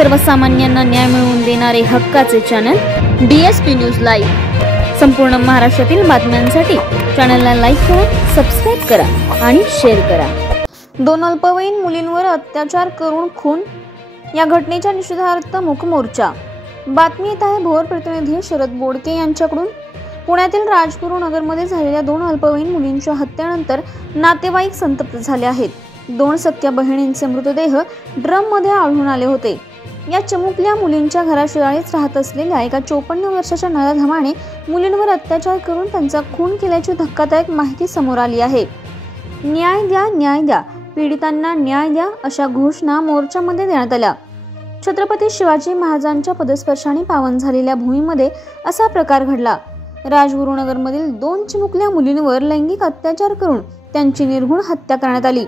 सर्वसामान्यांना न्याय मिळवून देणारे हक्काचे चॅनल DSP न्यूज लाईव्ह। संपूर्ण महाराष्ट्रातील बातम्यांसाठी चॅनलला लाईक करा, सबस्क्राइब करा आणि शेअर करा। दोन अल्पवयीन मुलींवर अत्याचार करून खून, या घटनेच्या निषेधार्थ मूक मोर्चा। बातमी येत आहे भोर प्रतिनिधी शरद बोडके यांच्याकडून। पुण्यातील राजगुरुनगरमध्ये झालेल्या दोन अल्पवयीन मुलींच्या हत्येनंतर नातेवाईक संतप्त झाले आहेत। दोन सख्या बहिणींचे मृतदेह ड्रममध्ये आढळून आले होते। या चिमुकल्या मुलींच्या घराशेजारीच राहत असलेल्या एका 54 वर्षाच्या नराधमाने मुलींवर अत्याचार करून त्यांचा खून केल्याची धक्कादायक माहिती समोर आली आहे। न्याय द्या, न्याय द्या, पीडितांना न्याय द्या अशा घोषणा मोर्चामध्ये देण्यात आल्या। छत्रपती शिवाजी महाराजांच्या पदस्पर्शाने पावन झालेल्या भूमीमध्ये असा प्रकार घडला। राजगुरुनगरमधील दोन चिमुकल्या मुलींवर लैंगिक अत्याचार करून त्यांची निर्घृण हत्या करण्यात आली।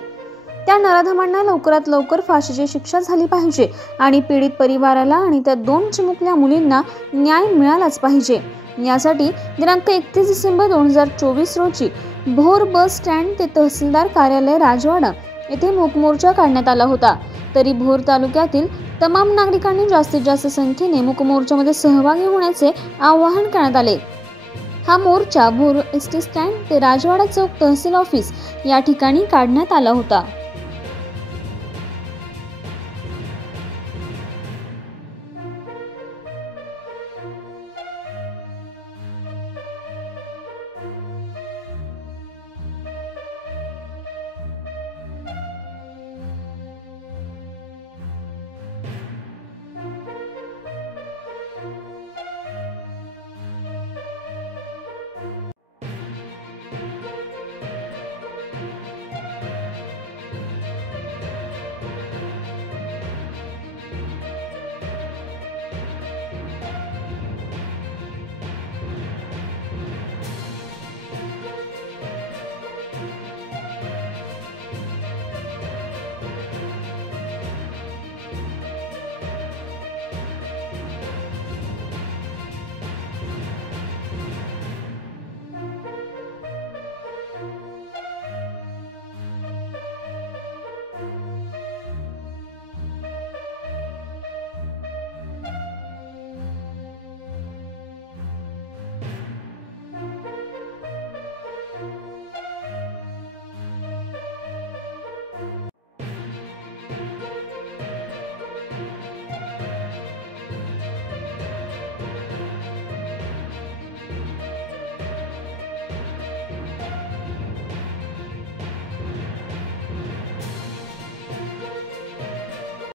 त्या नराधमांना लवकरात लवकर फाशीची शिक्षा झाली पाहिजे आणि पीडित परिवाराला आणि त्या दोन चिमुकल्या मुलींना न्याय मिळालाच पाहिजे। यासाठी दिनांक 31 डिसेंबर 2024 रोजी भोर बस स्टँड ते तहसीलदार कार्यालय राजवाडा येथे मूक मोर्चा काढण्यात आला होता। तरी भोर तालुक्यातील तमाम नागरिकांनी जास्तीत जास्त संख्येने मूक मोर्चामध्ये सहभागी होण्याचे आवाहन करण्यात आले। हा मोर्चा भोर एसटी स्टँड ते राजवाडा चौक तहसील ऑफिस या ठिकाणी काढण्यात आला होता।